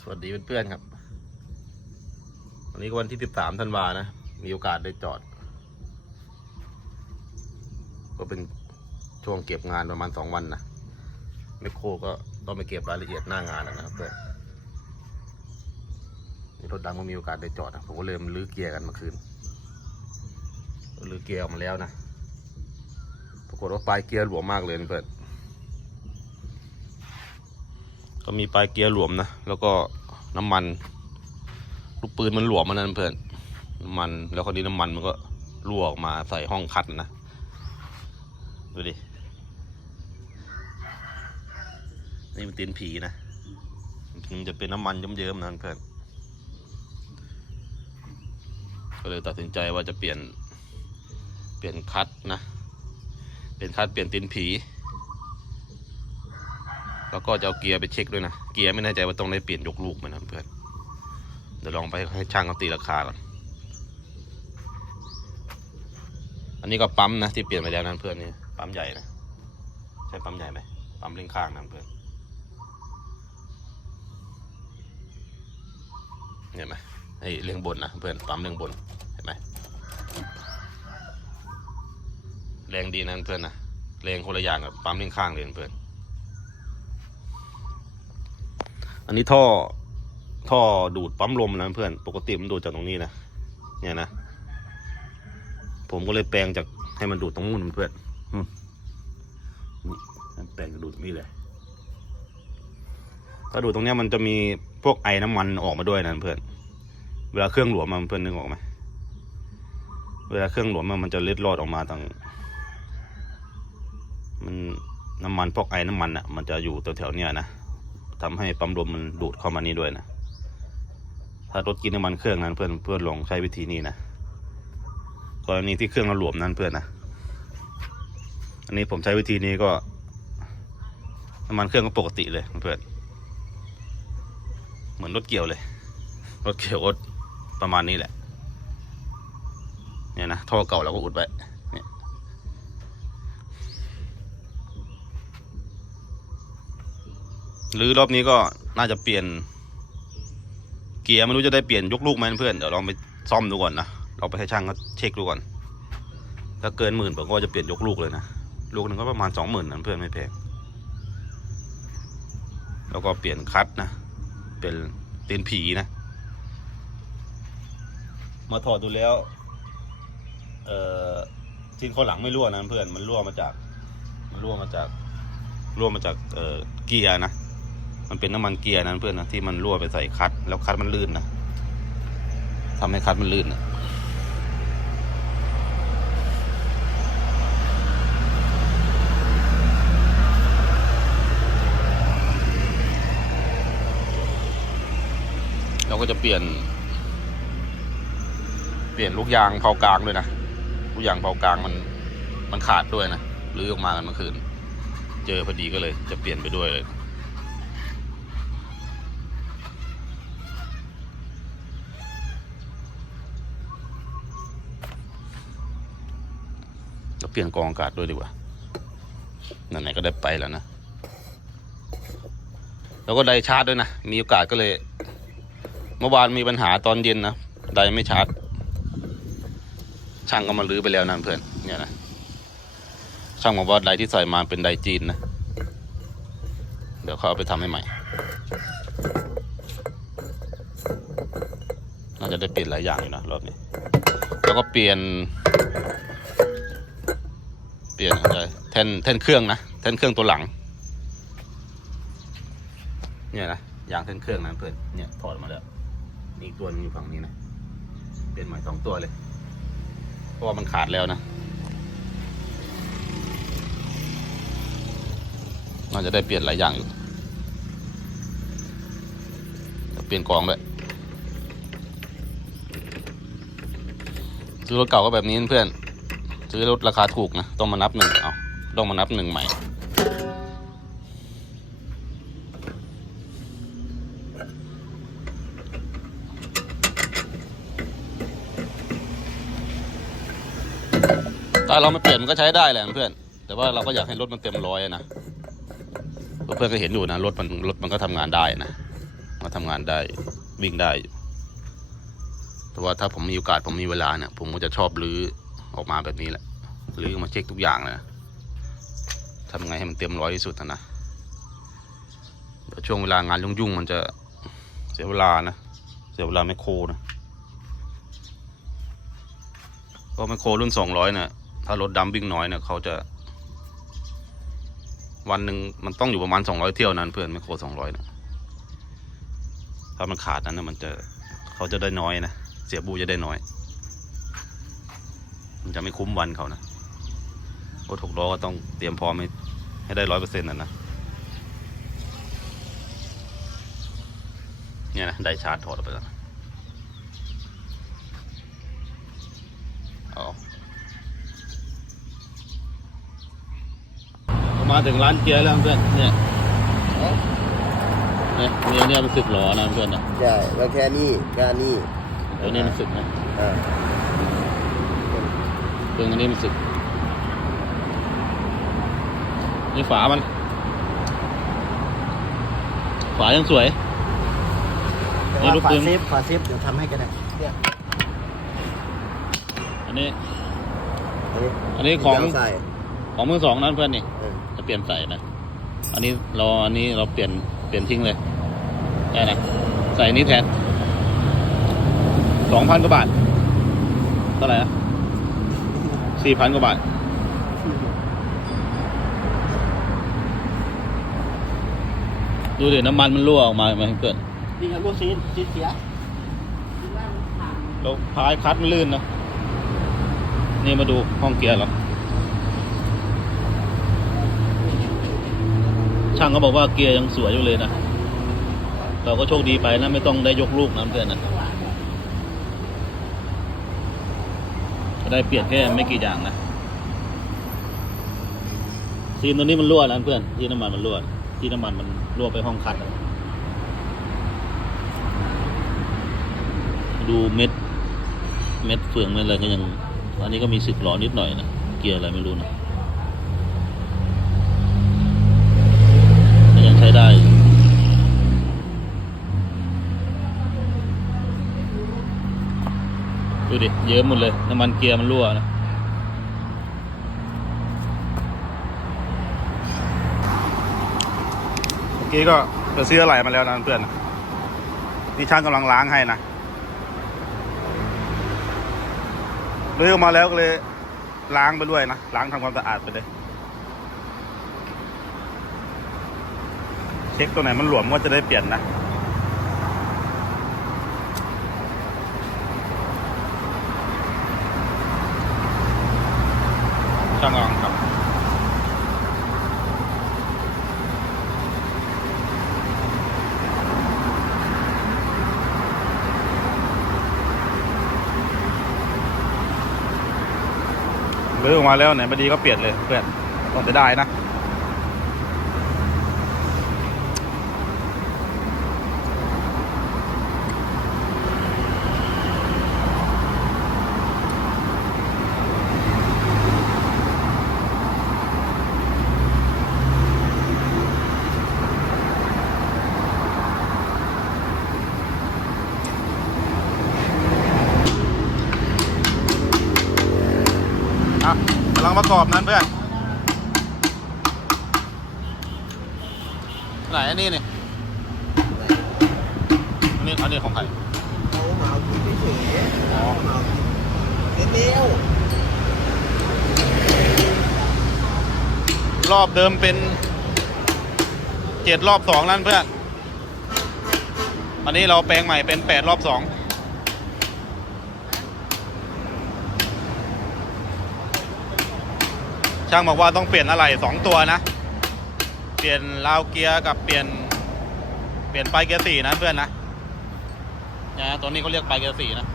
สวัสดีเพื่อนๆครับ วันนี้ก็วันที่13ธันวานะ มีโอกาสได้จอด ก็เป็นช่วงเก็บงานประมาณสองวันนะแมคโครก็ต้องไปเก็บรายละเอียดหน้างานนะครับเพื่อนนี่รถดำก็มีโอกาสได้จอดนะผมก็เลยมลื้อเกียร์กันเมื่อคืนลื้อเกียร์ออกมาแล้วนะ ปรากฏว่าปลายเกียร์หลวมมากเลยเพื่อน ก็มีปลายเกียร์หลวมนะ แล้วก็น้ำมัน ลูกปืนมันหลวมมันนั่นเพื่อนน้ำมัน แล้วคราวนี้น้ำมันมันก็รั่วออกมาใส่ห้องคัดนะ ดูดิ นี่มันตีนผีนะ มันจะเป็นน้ำมันเยิ้มๆนะเพื่อน ก็เลยตัดสินใจว่าจะเปลี่ยน เปลี่ยนคัดนะ เปลี่ยนคัดเปลี่ยนตีนผี แล้วก็จะเอาเกียร์ไปเช็คด้วยนะ เกียร์ไม่แน่ใจว่าต้องได้เปลี่ยนยกลูกไหมนะเพื่อน เดี๋ยวลองไปให้ช่างเขาตีราคาก่อน อันนี้ก็ปั๊มนะที่เปลี่ยนไปแล้วนั่นเพื่อนนี่ปั๊มใหญ่นะ ใช่ปั๊มใหญ่ไหมปั๊มเล่งข้างนั่นเพื่อน เห็นไหมไอ้เลี้ยงบนนะเพื่อนปั๊มเลี้ยงบน เห็นไหมแรงดีนะเพื่อนนะแรงคนละอย่างกับปั๊มเลี้ยงข้างเลยเพื่อน อันนี้ท่อท่อดูดปั๊มลมนะเพื่อน ปกติมันดูดจากตรงนี้นะ เนี่ยนะ ผมก็เลยแปลงจากให้มันดูดตรงนู้นนะเพื่อนอืมนี่แปลงจะดูดตรงนี้เลย ถ้าดูดตรงเนี้ยมันจะมีพวกไอ้น้ำมันออกมาด้วยนะเพื่อน เวลาเครื่องหลวมมาเพื่อนนึกออกไหมเวลาเครื่องหลวมมามันจะเล็ดรอดออกมาทางมันน้ำมันพวกไอ้น้ำมันอะ มันจะอยู่แถวๆเนี้ยนะ ทำให้ปั๊มลมมันดูดเข้ามานี่ด้วยนะ ถ้ารถกินน้ำมันเครื่องนั้นเพื่อนเพื่อนลองใช้วิธีนี้นะกรณีที่เครื่องเราหลวมนั้นเพื่อนนะ อันนี้ผมใช้วิธีนี้ก็น้ำมันเครื่องก็ปกติเลยเพื่อน เหมือนรถเกี่ยวเลย รถเกี่ยวก็ประมาณนี้แหละ เนี่ยนะท่อเก่าเราก็อุดไว้ หรือรอบนี้ก็น่าจะเปลี่ยน เกียร์ไม่รู้จะได้เปลี่ยนยกลูกไหมเพื่อนเดี๋ยวลองไปซ่อมดูก่อนนะเราไปให้ช่างเขาเช็คดูก่อน ถ้าเกินหมื่นผมก็จะเปลี่ยนยกลูกเลยนะลูกหนึ่งก็ประมาณสองหมื่นนะเพื่อนไม่แพงแล้วก็เปลี่ยนคัดนะเป็นตีนผีนะ มาถอดดูแล้ว เอ่อชิ้นข้างหลังไม่รั่วนะเพื่อนมันรั่วมาจาก มันรั่วมาจากรั่วมาจากเอ่อเกียร์นะ มันเป็นน้ำมันเกียร์นะเพื่อนนะที่มันรั่วไปใส่คัดแล้วคัดมันลื่นนะทำให้คัดมันลื่นนะเราก็จะเปลี่ยน เปลี่ยนลูกยางเผากลางด้วยนะลูกยางเผากลางมันมันขาดด้วยนะรื้อออกมากันเมื่อคืน เจอพอดีก็เลย จะเปลี่ยนไปด้วยเลย เราเปลี่ยนกองอากาศด้วยดีกว่าไหนๆก็ได้ไปแล้วนะ แล้วก็ไดชาร์จด้วยนะ มีโอกาสก็เลย เมื่อวานมีปัญหาตอนเย็นนะไดไม่ชาร์จ ช่างก็มาลื้อไปแล้วนะเพื่อน เนี่ยนะ ช่างบอกว่าไดที่ใส่มาเป็นไดจีนนะ เดี๋ยวเขาเอาไปทำให้ใหม่ น่าจะได้เปลี่ยนหลายอย่างอยู่นะรอบนี้ แล้วก็เปลี่ยน เปลี่ยนอะไรแท่นแท่นเครื่องนะแท่นเครื่องตัวหลัง เนี่ยนะยางแท่นเครื่องนะเพื่อนเนี่ยถอดมาแล้วมีอีกตัวนึงอยู่ฝั่งนี้นะเปลี่ยนใหม่สองตัวเลยเพราะว่ามันขาดแล้วนะน่าจะได้เปลี่ยนหลายอย่างอยู่เปลี่ยนกองด้วยซื้อรถเก่าก็แบบนี้เพื่อน ซื้อรถราคาถูกนะ ต้องมานับหนึ่งเอาต้องมานับหนึ่งใหม่ ถ้าเราไม่เปลี่ยนมันก็ใช้ได้แหละเพื่อน แต่ว่าเราก็อยากให้รถมันเต็มร้อยนะ เพื่อนก็เห็นอยู่นะรถมันรถมันก็ทำงานได้นะมาทำงานได้วิ่งได้ แต่ว่าถ้าผมมีโอกาสผมมีเวลาเนี่ย ผมก็จะชอบรื้อ ออกมาแบบนี้แหละหรือมาเช็คทุกอย่างเลยนะทำไงให้มันเต็มร้อยที่สุดนะนะเดี๋ยวช่วงเวลางานยุ่งๆมันจะเสียเวลานะ เสียเวลาแมคโครนะเพราะแมคโครรุ่นสองร้อยเนี่ยถ้ารถดำวิ่งน้อยเนี่ยเขาจะ วันหนึ่งมันต้องอยู่ประมาณสองร้อยเที่ยวนั้นเพื่อนแมคโครสองร้อยนะถ้ามันขาดนั้นนะมันจะเขาจะได้น้อยนะ เสียบูจะได้น้อย มันจะไม่คุ้มวันเขานะรถหกล้อก็ต้องเตรียมพร้อมให้ให้ได้ร้อยเปอร์เซ็นต์นะนะเนี่ยนะได้ชาร์จถอดออกไปแล้วเอามาถึงร้านเกียร์แล้วเพื่อนเนี่ยเนี่ยเนี่ยเนี่ยมันสึกหรอนะเพื่อนนะใช่แล้วแค่นี้แค่นี้ตัวนี้มันสึกนะอ่า เครื่องอันนี้มันสึกนี่ฝามัน ฝายังสวย แต่นี่ว่าลูกฝาปืนเซฟฝาเซฟเดี๋ยวทำให้กันนะเนี่ยอันนี้ อันนี้อันนี้ของที่เราใส่ของมือสองนั่นเพื่อนนี่ เออจะเปลี่ยนใส่นะ อันนี้เราอันนี้เราเปลี่ยนเปลี่ยนทิ้งเลยได้นะใส่อันนี้แทนสองพันกว่าบาทเท่าไหร่นะ สี่พันกว่าบาท ดูดิน้ำมันมันรั่วออกมาไหมเพื่อนนี่ครับลูกซีนซีนเสียเราพายคลัดมันลื่นนะนี่มาดูห้องเกียร์เหรอช่างเขาบอกว่าเกียร์ยังสวยอยู่เลยนะ เราก็โชคดีไปนะ ไม่ต้องได้ยกลูกนะเพื่อนนะก็ ได้เปลี่ยนแค่ไม่กี่อย่างนะซีนตัวนี้มันรั่วแล้วเพื่อนที่น้ำมันมันรั่วที่น้ำมันมันรั่วไปห้องคัดดูเม็ด เม็ดเฟืองเม็ดอะไรก็ยัง อันนี้ก็มีสึกหลอนิดหน่อยนะเกียร์อะไรไม่รู้นะก็ยังใช้ได้อยู่ ดูดิ เยอะหมดเลย น้ำมันเกียร์มันรั่วนะเมื่อกี้ก็ไปซื้ออะไรมาแล้วนะเพื่อนนะนี่ช่างกำลังล้างให้นะเลือกมาแล้วก็เลยล้างไปด้วยนะ ล้างทำความสะอาดไปเลย เช็คตัวไหนมันหลวมก็จะได้เปลี่ยนนะ ช่างกำลังครับ เลือก มาแล้วไหนพอดีก็เปลี่ยนเลยเพื่อนต้องจะได้นะ ประกอบนั้นเพื่อน ไหนอันนี้นี่อันนี้อันนี้ของใครเขาเหมากินเฉยๆอ๋อเหมากินเร็วรอบเดิมเป็นเจ็ดรอบสองนั่นเพื่อน อันนี้เราแปลงใหม่เป็นแปดรอบสอง ช่างบอกว่าต้องเปลี่ยนอะไรสองตัวนะ เปลี่ยนราวเกียร์กับเปลี่ยน เปลี่ยนไปเกียร์สี่นะเพื่อนนะนะตัวนี้เขาเรียกไปเกียร์สี่นะ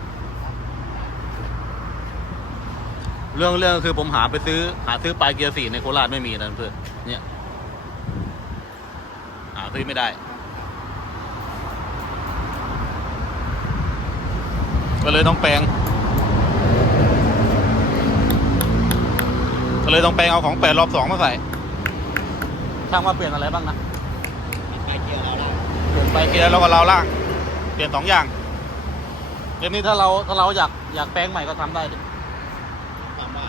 เรื่องเรื่องคือผมหาไปซื้อ หาซื้อไปเกียร์สี่ในโคราชไม่มีนะเพื่อนเนี่ยหาซื้อไม่ได้ ก็เลยต้องแปลง ก็เลยต้องแปลงเอาของแปดรอบสองมาใส่ช่างมาเปลี่ยนอะไรบ้างนะๆไปเกี่ยวเราได้เปลี่ยนไปเกียร์แล้วก็เราล่าง เปลี่ยนสองอย่างเดี๋ยวนี้ถ้าเราถ้าเราอยากอยากแปลงใหม่ก็ทำได้ดิถามว่า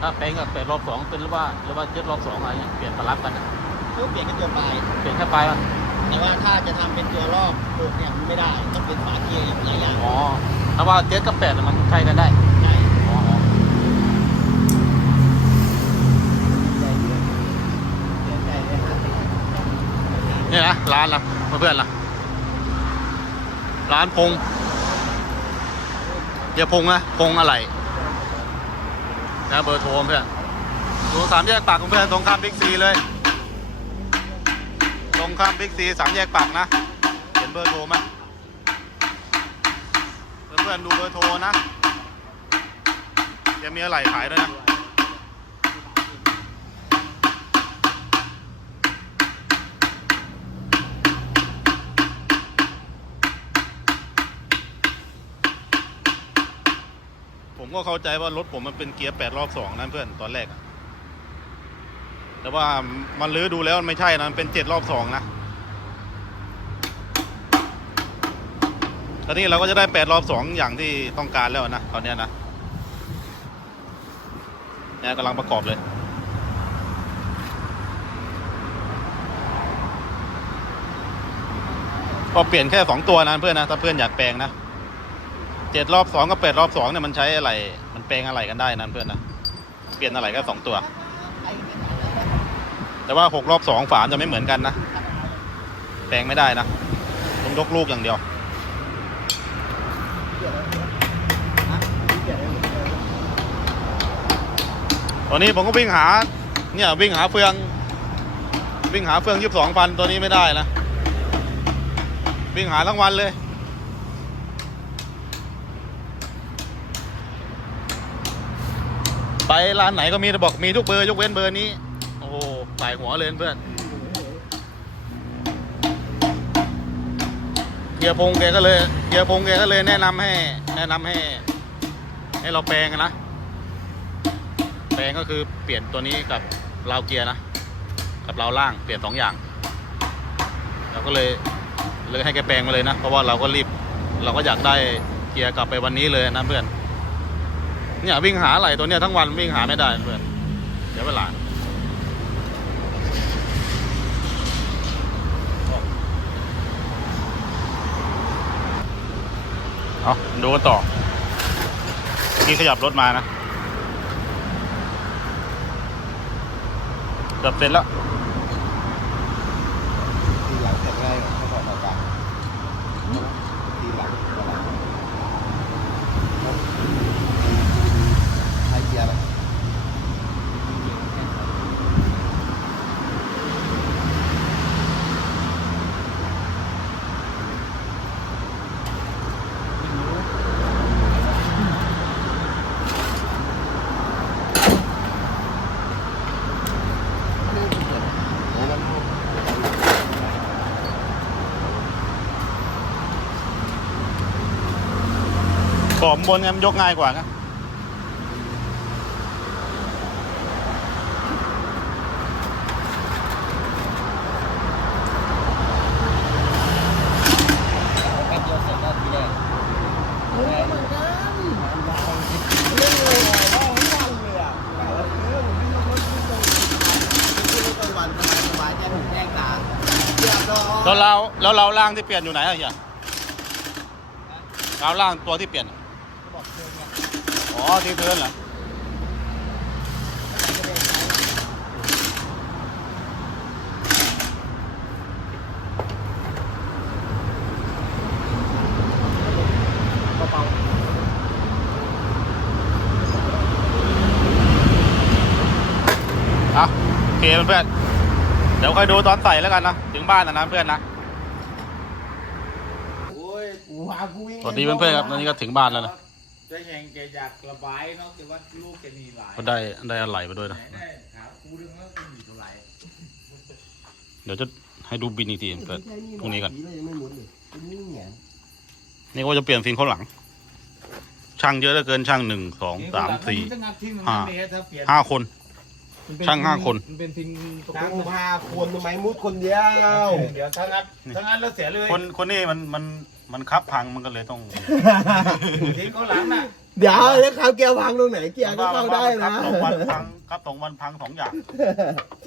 ถ้าแปลงกับเปลี่ยนรอบสองเป็นหรือว่าหรือว่าเจ็ดรอบสองอะไรเงี้ยเปลี่ยนสลับกันอะเพื่อเปลี่ยนกันตัวปลายเปลี่ยนแค่ปลายมันแต่ว่าถ้าจะทำเป็นตัวรอบโบกเนี่ยมันไม่ได้ต้องเป็นฝาเกียร์หลายอย่างอ๋อถ้าว่าเจ็ดกับแปดมันใช้กันได้ ใช่ อ๋ออ๋อ ใจเย็นเสียใจเลยฮะ เนี่ยนะร้านละเพื่อนๆล่ะ ร้านพงเดี๋ยวพงนะพงอะไรนะเบอร์โทรเพื่อนดูสามแยกปากของเพื่อนตรงข้ามบิ๊กซีเลย ตรงข้ามบิ๊กซีสามแยกปากนะเห็นเบอร์โทรไหมเพื่อนๆดูเบอร์โทรนะจะมีอะไรขายด้วยนะ ก็เข้าใจว่ารถผมมันเป็นเกียร์แปดรอบสองนั่นเพื่อนตอนแรก แต่ว่ามันลื้อดูแล้วมันไม่ใช่นะมันเป็นเจ็ดรอบสองนะตอนนี้เราก็จะได้แปดรอบสองอย่างที่ต้องการแล้วนะตอนนี้นะเนี่ยกำลังประกอบเลยก็เปลี่ยนแค่สองตัวนะเพื่อนนะถ้าเพื่อนอยากแปลงนะ เจ็ดรอบสองกับแปดรอบสองเนี่ยมันใช้อะไร มันแปลงอะไรกันได้นั่นเพื่อนนะ เปลี่ยนอะไรแค่สองตัว แต่ว่าหกรอบสองฝาจะไม่เหมือนกันนะ แปลงไม่ได้นะ ต้องยกลูกอย่างเดียว ตอนนี้ผมก็วิ่งหา เนี่ยวิ่งหาเฟือง วิ่งหาเฟืองยี่สิบสองพันตัวนี้ไม่ได้นะ วิ่งหาทั้งวันเลย ไปร้านไหนก็มีแต่บอกมีทุกเบอร์ยกเว้นเบอร์นี้ โอ้โหสายหัวเลยเพื่อนเกียร์พงแกก็เลยเกียร์พงแกก็เลยแนะนำให้ แนะนำให้ ให้เราแปลงนะ แปลงก็คือเปลี่ยนตัวนี้กับราวเกียร์นะ กับราวล่างเปลี่ยนสองอย่างเราก็เลยเลยให้แกแปลงมาเลยนะ เพราะว่าเราก็รีบ เราก็อยากได้เกียร์กลับไปวันนี้เลยนะเพื่อน เนี่ยวิ่งหาอะไรตัวเนี้ยทั้งวันวิ่งหาไม่ได้เพื่อนเดี๋ยวเวลาเอาดูกันต่อเมื่อกี้ขยับรถมานะเกือบเสร็จแล้วหลังเสร็จง่ายกว่าเขาบอกต่างทีหลังใช้เกียร์อะไร ขอมบนเนี่ยมันยกง่ายกว่านะ แป๊บเดียวเสร็จแล้วทีแรก เหมือนกัน เรื่องเลยว่าทั้งวันเลยอะแต่ละเรื่องวิ่งรถ วิ่งตรงวิ่งรถกลางวันสบายสบายแจ้งหูแจ้งตาเรียบแล้วเราแล้วเราล่างที่เปลี่ยนอยู่ไหนอะเฮียเราล่างตัวที่เปลี่ยนอะ บอกเธอไง อ๋อที่เทิร์นเหรอเอาโอเคเพื่อนๆเดี๋ยวค่อยดูตอนใส่แล้วกันนะ ถึงบ้านนะนะเพื่อนนะโอ้ยกูหากูวิ่งสวัสดีเพื่อนๆครับตอนนี้ก็ถึงบ้านแล้วนะ จะแหงแกอยากระบายเนาะแต่ว่าลูกแกมีหลายก็ได้ได้อะไรมาด้วยนะได้หาคูดึงแล้วก็มีเท่าไหร่เดี๋ยวจะให้ดูบินอีกทีเพื่อนพรุ่งนี้ก่อนผีเลยยังไม่หมุนเลยเป็นนี่เหงียนนี่ก็จะเปลี่ยนฟิล์มข้างหลัง ช่างเยอะเหลือเกินช่างหนึ่งสองสามสี่ต้องงัดทิ้งห้า เมตรถ้าเปลี่ยนห้าคน ช่างห้าคน มันเป็นพิงประนั่งตูพาคนทำไมมุดคนเดียว เดี๋ยวถ้างั้นถ้างั้นเราเสียเลยคนคนนี้มันมัน มันคับพังมันก็เลยต้อง ทิ้งเขาหลังน่ะเดี๋ยวแล้วเขาเกียร์พังตรงไหนเกียร์ก็เข้าได้ครันะบสองวันพังครับสองวันพังสองอย่าง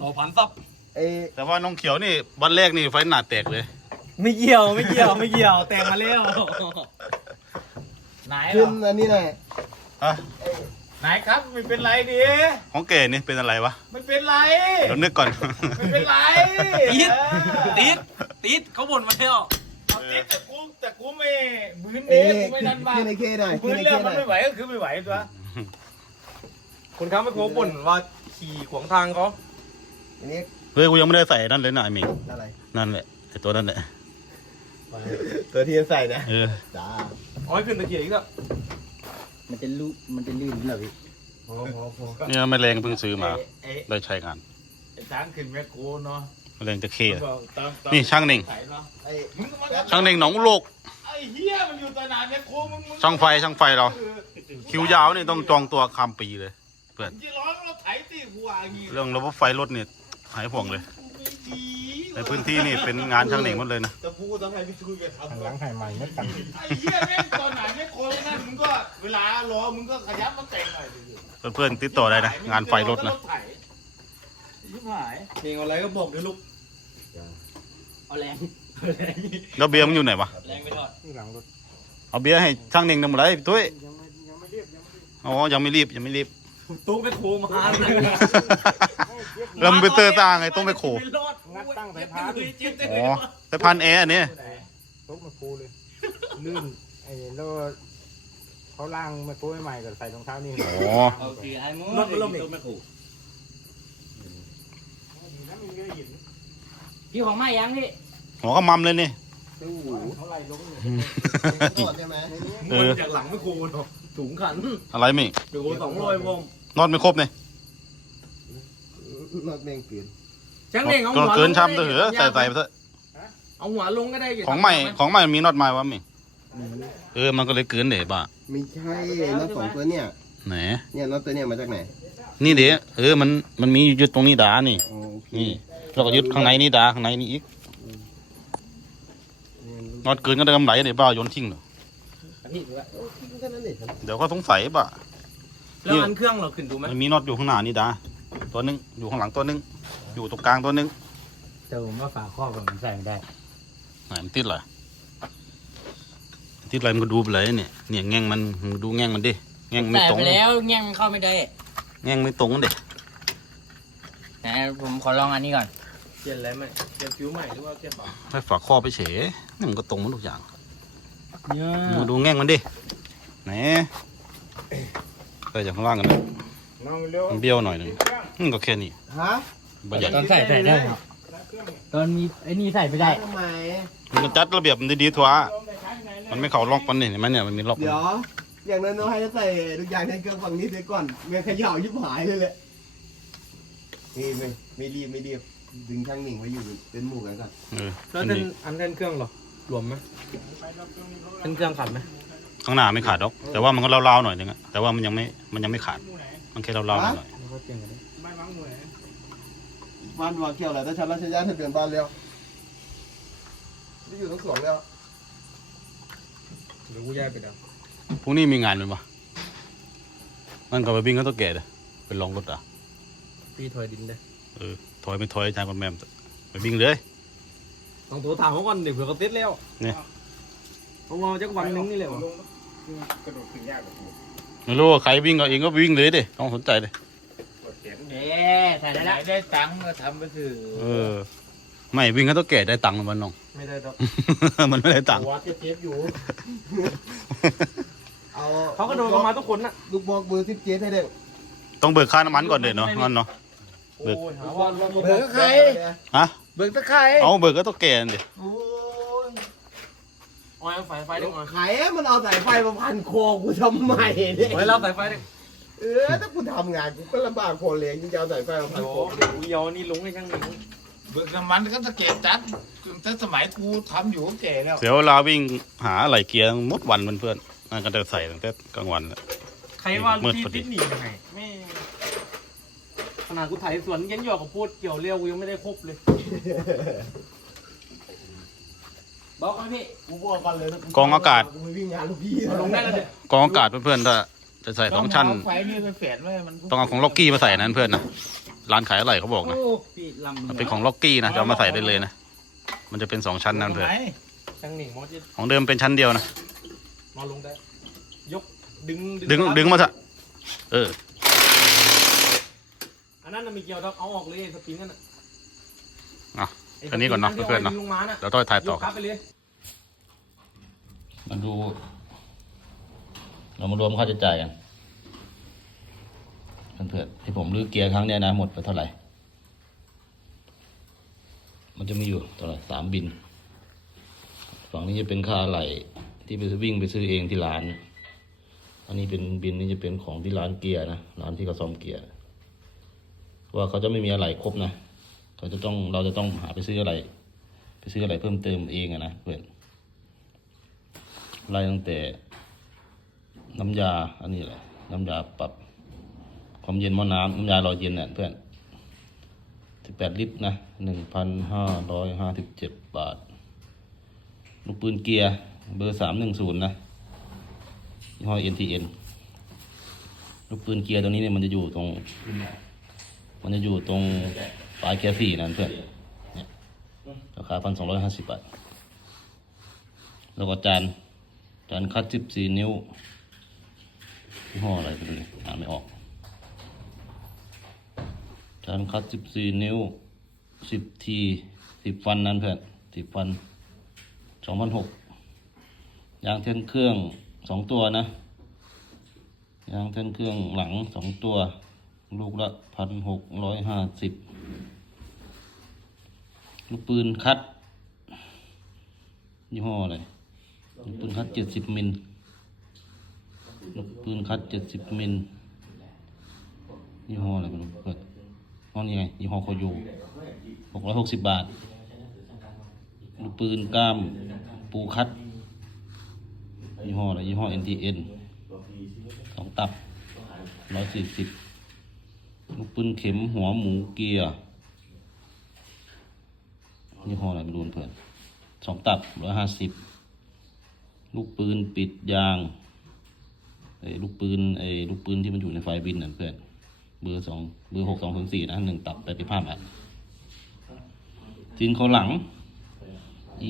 สองพันซับไอ้แต่ว่าน้องเขียวนี่วันแรกนี่ไฟหนาแตกเลย ไม่เกี่ยวไม่เกี่ยวไม่เกี่ยวแต่งมาแล้วไหนเหรขึ้นออันนี้หน่อยอะไหนครับไม่เป็นไรดิของแกนี่เป็นอะไรวะไม่เป็นไรเดี๋ยวนึกก่อน ไม่เป็นไรติดเออติดติดเขาบ่นมาแล้วเอาติดแต่กู แต่กูไม่บืนเอ้เด้กูไม่ดันบ้าขึ้นในเคหน่อยบืขึ้นนในเรื่เคองหมัน่นอยไม่ไหวก็คือไม่ไหวตัวคนเขาไม่โกบ่นว่าขี่ขวางทางเขาอันนี้เฮ้ยกูยังไม่ได้ใส่นั่นเลยนะไอ้หมิงอะไร นั่นแหละไอ้ตัวนั่นแหละตัวที่จะใส่นะเออจ้าเอาให้ขึ้นตะเกียบอีกแล้วมันจะลุมันจะลื่นเหรอพี่พอพอพอเนี่ยแมลงเพิ่งซื้อมาไอ้ได้ใช้งาน ไอ้ช้างขึ้นแมคโครเนาะ แมลงตะเข้บอกตามตามนี่ช่างเน่งไถเนาะไอ้มึงก็มาช่างเน่งหนองโลกไอ้เหี้ยมันอยู่ตอนไหนแมคโครมึงมึงช่างไฟช่างไฟเรา คิวยาวนี่ต้องจองตัวคำปีเลยมึงจะร้องเราไถตีหัวอย่างงี้เรื่องระบบไฟรถเนี่ยหายห่วงเลยไม่ดีในพื้นที่นี่เป็นงานช่างเน่งหมดเลยนะจะพูดต้องให้พี่ช่วยกันทำหลังไห่ใหม่ไม่ตันไอ้เหี้ยแม่งตอนไหนแมคโครนั่นมึงก็เวลารอมึงก็ขยับมาแต่งหน่อยดิเพื่อนๆติดต่อได้นะงานไฟรถนะ ไถยิบหายเพลงอะไรก็บอกด้วยลูกเอาแรงแล้วเบียร์มันอยู่ไหนวะ แรงไม่ทอดที่หลังรถเอาเบียร์ให้ช่างเน่งทำอะไรพี่ตุ้ยอ๋อ ยังไม่รีบยังไม่รีบตู้ไปโคมาเราไปเตอร์ต่างไงต้องไปโข งัดตั้งสายพานอ๋อไปพันแอร์อันนี้รถมาคูเลยลื่นไอ้แล้วเขาล่างมาคูใหม่ๆก็ใส่รองเท้านี่อ๋อโอเคไอ้มูรถมันล่มอีก พี่ของไม่ยังพี่หัวก็มัมเลยนี่ตู้เขาไล่ลงเลยตรวจใช่ไหมเออ จากหลังไม่โคเนาะถุงขันอะไรมิงโอ้สองร้อยวงนอนไม่ครบเนี่ยนอดแมงเปลี่ยนช่างเองเอาก็หัวเกินช้ำเถอะใส่ใส่ไปเถอะเอาหัวลงก็ได้ของใหม่ของใหม่มีน็อตใหม่วะมิงเออมันก็เลยเกินเดี๋ยวบ้าไม่ใช่น็อตสองตัวเนี่ยไหนเนี่ยน็อตตัวเนี่ยมาจากไหนนี่เดี๋ยวเออมันมันมียึดตรงนี้ดานี่โอ เคนี่แล้วก็ยึดข้างในนี่ดาข้างในนี่อีกน็อตเกินก็ได้กำไรเดี๋ยวบ้าโยนทิ้งเหรอพี่ดูว่าแค่นั้นเองเดี๋ยวก็สงสัยบ้าแล้วอันเครื่องเราขึ้นดูไหมมันมีน็อตอยู่ข้างหน้านี่ดาตัวหนึงอยู่ข้างหลังตัวหนึงอยู่ตรงกลางตัวหนึงแต่ผมว่าฝาครอบผมใส่ไม่ได้ไหนมันติดอะไรติดอะไรมันก็ดูไปเลยเนี่ยเนี่ยแง่งมันมึงดูแง่งมันดิแง่งไม่ใส่ตรงไปแล้วแง่งมันเข้าไม่ได้แง่งไม่ตรงกันเด็นะผมขอลองอันนี้ก่อนเปลี่ยนอะไรไหมเปลี่ยนฟิวใหม่หรือว่าเปลี่ยนเปล่าให้ฝากข้อไปเฉยนี่มันก็ตรงหมันทุกอย่างเนี่ยมึงดูแง่งมันดิไหนใส่จากข้างล่างกันนะน้องเร็วมันเบี้ยวหน่อยหนึงอืมก็แค่นี้ฮะประหยัดตอนใส่ใส่ได้ครับตอนมีไอ้นี่ใส่ไม่ได้ทำไมมันก็จัดระเบียบมันดีๆทัวมันไม่เข้าล็อกมันนี่เห็นไหมเนี่ยมันมีล็อกเดี๋ยวอย่างนั้นน้องให้ใส่ทุกอย่างในเครื่องฝั่งนี้เสียก่อนแม่งเขย่ายิบหายเลยแหละนี่ไม่ไม่รีบไม่รีบ ดึงช่างหนิงไว้อยู่เป็นหมู่กันก่อนเออแล้วอันเต้นนี้อันเต้นเครื่องเหรอรวมไหมเต้นเครื่องขัดไหมข้างหน้าไม่ขาดหรอก แต่ว่ามันก็เล่าๆหน่อยนึงอะแต่ว่ามันยังไม่มันยังไม่ขาด มันแค่เล่าๆหน่อยแล้วก็เปลี่ยนกันได้บ้านวางเกี่ยวอะไรถ้าฉันราชยาทะเบียนบ้านแล้วที่อยู่ทั้งสองแล้วเดี๋ยวกูย้ายไปเดี๋ยวพรุ่งนี้มีงานไหมวะนั่นก็ไปวิ่งก็ต้องแก่เลยไปลองรถอะพี่ถอยดินได้เออถ อยไม่ถอยอาจารย์คนแม่มไปวิ่งเลยต้องโทรถามเขาก่อนเดี๋ยวเผื่อเขาติดแล้วเนี่ยเพราะว่าจักวันหนึงนี่แหละวะไม่รู้ว่าใครวิ่งก็เองก็วิ่งเลยดิต้องสนใจเลยเอ๊ใส่ได้ไหนแล้วได้ตังค์ก็ทำไปคือเออ ไม่วิ่งก็ต้องแก่ได้ตังค์มันน้อง ไม่ได้ดอกมันไม่ได้ตังค์หัวเจ็บอยู่ เอาเขาก็โดนกันมาทุกคนน่ะ ลูกบอกเบอร์สิบเจ็ดให้เด็กต้องเบิกค่าน้ำมันก่อนเด็ดเนาะงั้นเนาะ โอ้ยหาว่าเบอร์ใครฮะเบิกตะไคร้เอาเบิกก็ต้องแก่ดิโอ้ยออยเอาสายไฟดึงออยใครมันเอาสายไฟมาพันคอกูทำไมเนี่ยเฮ้ยเราสายไฟดึงเออถ้ากูทำงานกูก็ลำบากพอเลยยิ่งจะเอาสายไฟมาพันโอ้คอเดี๋ยวกูยอนี่ลงให้ช่างหนึ่งเบิกน้ำมันก็ตะเกียบจัดตั้งสมัยกูทำอยู่ก็แก่แล้วเดี๋ยวเวลาวิ่งหาอะไรเกียร์หมดวันเพื่อนๆนั่นก็จะใส่ตั้งแต่กลางวันแหละใครว่ามืดพี่พอดีติดหนียังไงไม่ ทนาดกูไถ่ายสวนเย็นหยอกกับพูดเกี่ยวเรียวกูยังไม่ได้ครบเลยบอกไหมพี่ กูบอกกันเลยนะกองอากาศ กูไม่วิ่งงานลูกพี่เอาลงได้แล้วเนี่ยกองอากาศเพื่อนๆถ้าจะใส่สองชั้น ไฟนี่เป็นแฝดไว้มันต้องเอาของล็อกกี้มาใส่นั้นเพื่อนนะร้านขายอะไรเขาบอกนะโอ้พี่ลำมันเป็นของล็อกกี้นะจะเอามาใส่ได้เลยนะมันจะเป็นสองชั้นนั่นเพื่อนช่างหนิงมอสจะของเดิมเป็นชั้นเดียวนะ นอนลงได้ ยกดึงดึงดึงมาเถอะเออ อันนั้นน่ะมีเกี่ยวดอกเอาออกเลยสปริงนั่นน่ะอะไอ้อันนี้ก่อนเนาะสปริงเพื่อนๆเนาะที่าไว้ดึงลงมาน่ะเราต้องถ่ายต่อ ยกครับไปเลย มาดู เรามารวมค่าใช้จ่ายกันเพื่อนๆที่ผมรื้อเกียร์ครั้งเนี้ยนะหมดไปเท่าไหร่ มันจะมีอยู่เท่าไหร่สามบิน ฝั่งนี้จะเป็นค่าอะไหล่ที่ไปวิ่งไปซื้อเองที่ร้าน อันนี้เป็นบินนี่จะเป็นของที่ร้านเกียร์นะร้านที่เขาซ่อมเกียร์ ว่าเขาจะไม่มีอะไรครบนะเขาจะต้องเราจะต้องหาไปซื้ออะไร ไปซื้ออะไรเพิ่มเติมเองอะนะเพื่อนไล่ตั้งแต่น้ำยาอันนี้แหละ น้ำยาปรับความเย็นหม้อน้ำน้ำยาหล่อเย็นเนี่ยเพื่อนสิบแปดลิตรนะหนึ่งพันห้าร้อยห้าสิบเจ็ดบาท ลูกปืนเกียร์เบอร์สามหนึ่งศูนย์นะยี่ห้อ NTN ลูกปืนเกียร์ตัวนี้เนี่ยมันจะอยู่ตรง มันจะอยู่ตรงปลายเกียร์สี่นั่นเพื่อนเนี่ยราคาพันสองร้อยห้าสิบบาท แล้วก็จาน จานคัดสิบสี่นิ้วยี่ห้ออะไรไปดูเลยอ่านไม่ออก จานคัดสิบสี่นิ้วสิบทีสิบฟันนั่นเพื่อนสิบฟันสองพันหกยางเทนเครื่องสองตัวนะยางเทนเครื่องหลังสองตัว ลูกละพันหกร้อยห้าสิบลูกปืนคัด ยี่ห้ออะไรลูกปืนคัดเจ็ดสิบมิลลูกปืนคัดเจ็ดสิบมิลยี่ห้ออะไรไม่รู้เปิดห้องนี้ไงยี่ห้อโคโยหกร้อยหกสิบบาท ลูกปืนกล้ามปูคัด ยี่ห้ออะไรยี่ห้อ NTN สองตับร้อยสี่สิบ ลูกปืนเข็มหัวหมูเกียร์ยี่ห้ออะไรไม่รู้เพื่อนสองตับร้อยห้าสิบลูกปืนปิดยางไอ้ลูกปืนไอ้ลูกปืนที่มันอยู่ในไฟบินนั่นเพื่อนเบอร์สองเบอร์หกสองศูนย์สี่นะหนึ่งตับแปดสิบห้าบาทจินเขาหลัง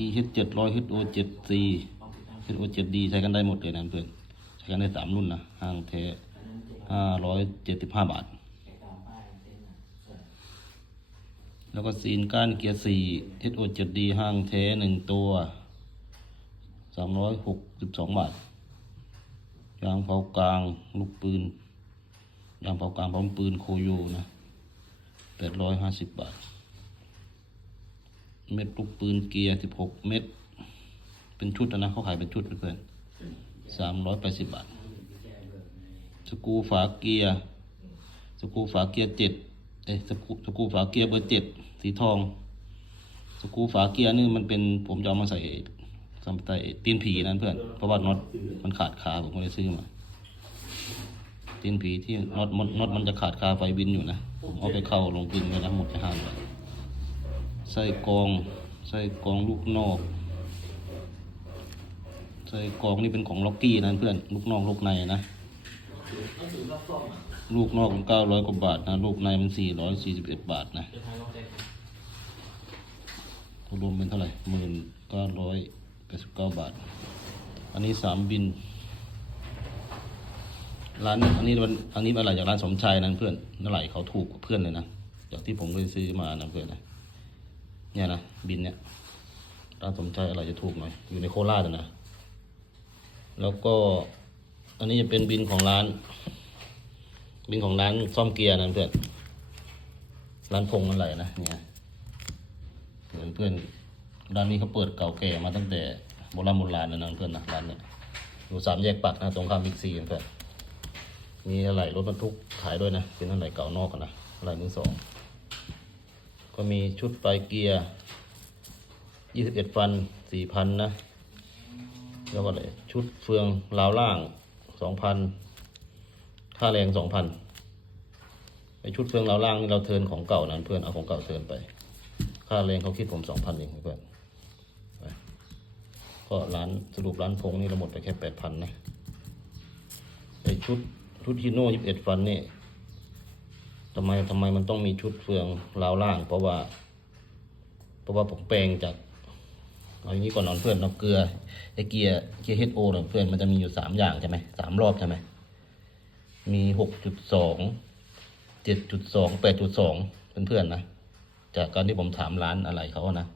e h เจ็ดร้อย ho เจ็ด c ho เจ็ด d ใช้กันได้หมดเลยนะเพื่อน ใช้กันได้สามรุ่นนะห้างแท้ห้าร้อยเจ็ดสิบห้าบาท แล้วก็ซีนก้านเกียร์สี่ ho เจ็ด d ห้างแท้หนึ่งตัวสามร้อยหกสิบสองบาท ยางเผากลางลูกปืน ยางเผากลางพร้อมปืนโคโยนะแปดร้อยห้าสิบบาท เม็ดลูกปืนเกียร์สิบหกเม็ด เป็นชุดนะเขาขายเป็นชุดเพื่อนสามร้อยแปดสิบบาท สกูฝาเกียร์ สกูฝาเกียร์เจ็ด เอ้สกูสกูฝาเกียร์เบอร์เจ็ดสีทอง สกูฝาเกียร์นี่มันเป็นผมจะเอามาใส่สำใส่ตีนผีนั่นเพื่อนเพราะว่าน็อตมันขาดคาผมก็เลยซื้อมาตีนผีที่น็อตน็อตมันจะขาดคาไฟบินอยู่นะผมเอาไปเข้าลงบินไว้นะหมดไปห้าบาทใส่กองใส่กองลูกนอกใส่กองนี่เป็นของล็อกกี้นะเพื่อนลูกนอกลูกในนะ ลูกนอกมันเก้าร้อยกว่าบาทนะ ลูกในมันสี่ร้อยสี่สิบเอ็ดบาทนะรวมเป็นเท่าไหร่หมื่นเก้าร้อยแปดสิบเก้าบาท อันนี้สามบิน ร้านอันนี้มันอันนี้อะไรจากร้านสมชายนั่นเพื่อนนั่นไหลเขาถูกเพื่อนเลยนะ จากที่ผมเคยซื้อมานะเพื่อนนะเนี่ยนะบินเนี่ยร้านสมชายอะไรจะถูกหน่อยอยู่ในโคราชนะ แล้วก็อันนี้จะเป็นบินของร้าน บินของร้านซ่อมเกียร์นั่นเพื่อนร้านพงอะไรนะเนี่ยเพื่อนเพื่อนร้านนี้เขาเปิดเก่าแก่มาตั้งแต่โบราณโบราณแล้วนะเพื่อนนะร้านเนี่ยอยู่สามแยกปักนะตรงข้ามบิ๊กซีเพื่อนมีอะไรรถบรรทุกขายด้วยนะเป็นอะไรเก่านอกกันนะอะไรมือสองก็มีชุดไฟเกียร์ยี่สิบเอ็ดฟันสี่พันนะแล้วก็อะไรชุดเฟืองลาวล่างสองพัน ค่าแรงสองพันไอชุดเฟืองเราล่างนี่เราเทินของเก่านั้นเพื่อนเอาของเก่าเทินไป ค่าแรงเขาคิดผมสองพันเองเพื่อนก็ร้านสรุปร้านพงนี่เราหมดไปแค่แปดพันนะไอชุดชุดฮิโน่ยี่สิบเอ็ดฟันนี่ทำไมทำไมมันต้องมีชุดเฟืองราวล่าง เพราะว่า เพราะว่าผมแปลงจากเอาอย่างนี้ก่อนนอนเพื่อนเอาเกลือไอเกียร์เกียร์เฮดโอเนี่ยเพื่อนมันจะมีอยู่สามอย่างใช่ไหมสามรอบใช่ไหม มีหกจุดสองเจ็ดจุดสองแปดจุดสองเพื่อนๆนะ จากการที่ผมถามร้านอะไรเขานะ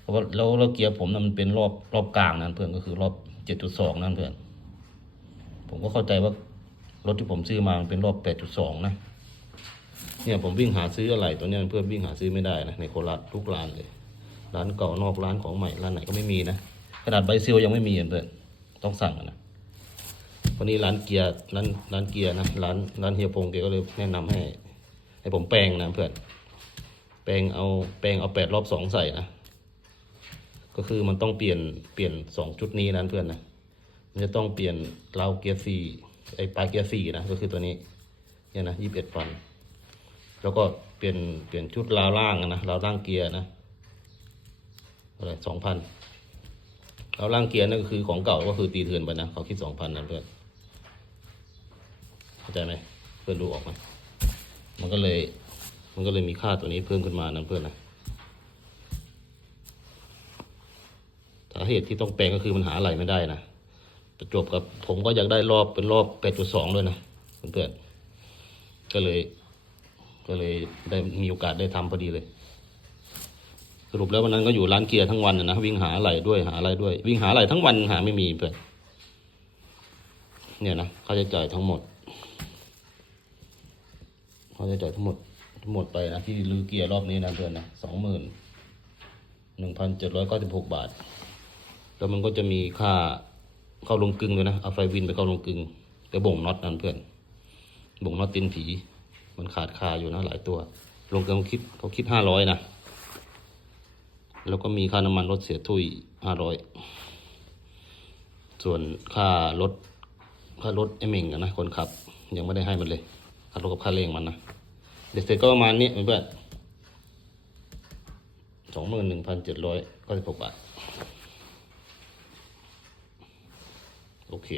เพราะว่าแล้วแล้วเกียร์ผมนะมันเป็นรอบรอบกลางนั่นเพื่อนก็คือรอบเจ็ดจุดสองนั่นเพื่อน ผมก็เข้าใจว่ารถที่ผมซื้อมามันเป็นรอบแปดจุดสองนะ เนี่ยผมวิ่งหาซื้ออะไรตัวเนี้ยเพื่อนวิ่งหาซื้อไม่ได้นะในโคราชทุกร้านเลย ร้านเก่านอกร้านของใหม่ร้านไหนก็ไม่มีนะขนาดใบซิลยังไม่มีเพื่อนต้องสั่งนะ วันนี้ร้านเกียร์ร้านร้านเกียร์นะร้านร้านเฮียพงแกก็เลยแนะนำให้ ให้ผมแปลงนะเพื่อนแปลงเอาแปลงเอาแปดรอบสองใส่นะก็คือมันต้องเปลี่ยนเปลี่ยนสองชุดนี้นะเพื่อนนะมันจะต้องเปลี่ยนราวเกียร์สี่ไอปลายเกียร์สี่นะก็คือตัวนี้เนี่ยนะยี่สิบเอ็ดฟัน แล้วก็เปลี่ยนเปลี่ยนชุดราวล่างนะราวล่างเกียร์นะอะไรสองพันราวล่างเกียร์นั่นก็คือของเก่าก็คือตีเถื่อนไปนะเขาคิดสองพันนะเพื่อน เข้าใจไหมเพื่อนดูออกไหมมันก็เลย มันก็เลยมีค่าตัวนี้เพิ่มขึ้นมานะเพื่อนนะสาเหตุที่ต้องแปลงก็คือมันหาอะไรไม่ได้นะประจบกับผมก็อยากได้รอบเป็นรอบแปดจุดสองด้วยนะเพื่อนๆก็เลย ก็เลยได้มีโอกาสได้ทำพอดีเลย สรุปแล้ววันนั้นก็อยู่ร้านเกียร์ทั้งวันนะนะวิ่งหาอะไรด้วยหาอะไรด้วย วิ่งหาอะไรทั้งวันหาไม่มีเพื่อนเนี่ยนะค่าใช้จ่ายทั้งหมด ค่าใช้จ่ายทั้งหมดทั้งหมดไปนะที่รื้อเกียร์รอบนี้นะเพื่อนนะสองหมื่นหนึ่งพันเจ็ดร้อยเก้าสิบหกบาท แล้วมันก็จะมีค่าเข้าลงกลึงด้วยนะเอาไฟวินไปเข้าลงกลึงไปบ่งน็อตนั่นเพื่อน บ่งน็อตตินผีมันขาดคาอยู่นะหลายตัว ลงกลึงเขาคิดเขาคิดห้าร้อยนะแล้วก็มีค่าน้ำมันรถเสียทุยห้าร้อยส่วนค่ารถค่ารถไอเม่งนะคนขับ ยังไม่ได้ให้มันเลย ค่ารถกับค่าเร่งมันนะเด็กเสร็จก็ประมาณนี้เพื่อนสองหมื่นหนึ่งพันเจ็ดร้อยเก้าสิบหกบาท โอเค